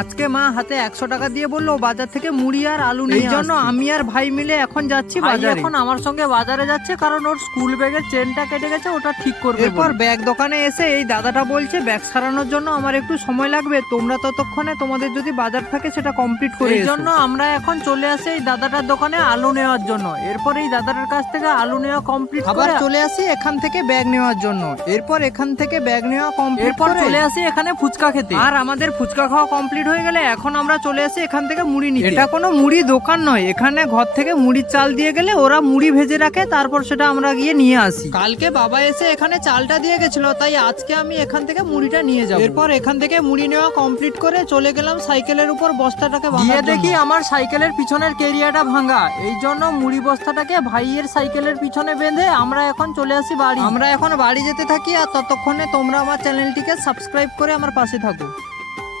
আজকে মা হাতে 100 টাকা দিয়ে বললো বাজার থেকে মুড়ি আর আলু নিয়ে, এই জন্য আমি আর ভাই মিলে এখন যাচ্ছি বাজারে। এখন আমার সঙ্গে বাজারে যাচ্ছে কারণ ওর স্কুল ব্যাগের চেনটা কেটে গেছে, ওটা ঠিক করবে। এরপর ব্যাগ দোকানে এসে এই দাদাটা বলছে ব্যাগ সারানোর জন্য আমার একটু সময় লাগবে, তোমরা ততক্ষণে তোমাদের যদি বাজার থাকে সেটা কমপ্লিট করে। এই জন্য আমরা এখন চলে আসি এই দাদাটার দোকানে আলু নেওয়ার জন্য। এরপর এই দাদাটার কাছ থেকে আলু নেওয়া কমপ্লিট আবার চলে আসি এখান থেকে ব্যাগ নেওয়ার জন্য। এরপর এখান থেকে ব্যাগ নেওয়া কমপ্লিট, এরপর চলে আসি এখানে ফুচকা খেতে। আর আমাদের ফুচকা খাওয়া কমপ্লিট হয়ে গেলে এখন আমরা চলে আসি এখান থেকে মুড়ি নিতে। এটা কোনো মুড়ি দোকান নয়, এখানে ঘর থেকে মুড়ির চাল দিয়ে গেলে ওরা মুড়ি ভেজে রাখে, তারপর সেটা আমরা গিয়ে নিয়ে আসি। কালকে বাবা এসে এখানে চালটা দিয়ে গেছিল, তাই আজকে আমি এখান থেকে মুড়িটা নিয়ে যাব। এরপর এখান থেকে মুড়ি নেওয়া কমপ্লিট করে চলে গেলাম সাইকেলের উপর বস্তাটাকে বাঁধার জন্য। দেখি আমার সাইকেলের পিছনের কেরিয়াটা ভাঙা, এই জন্য মুড়ি বস্তাটাকে ভাইয়ের সাইকেলের পিছনে বেঁধে আমরা এখন চলে আসি বাড়ি। আমরা এখন বাড়ি যেতে থাকি, আর ততক্ষণে তোমরা আমার চ্যানেলটিকে সাবস্ক্রাইব করে আমার পাশে থাকো।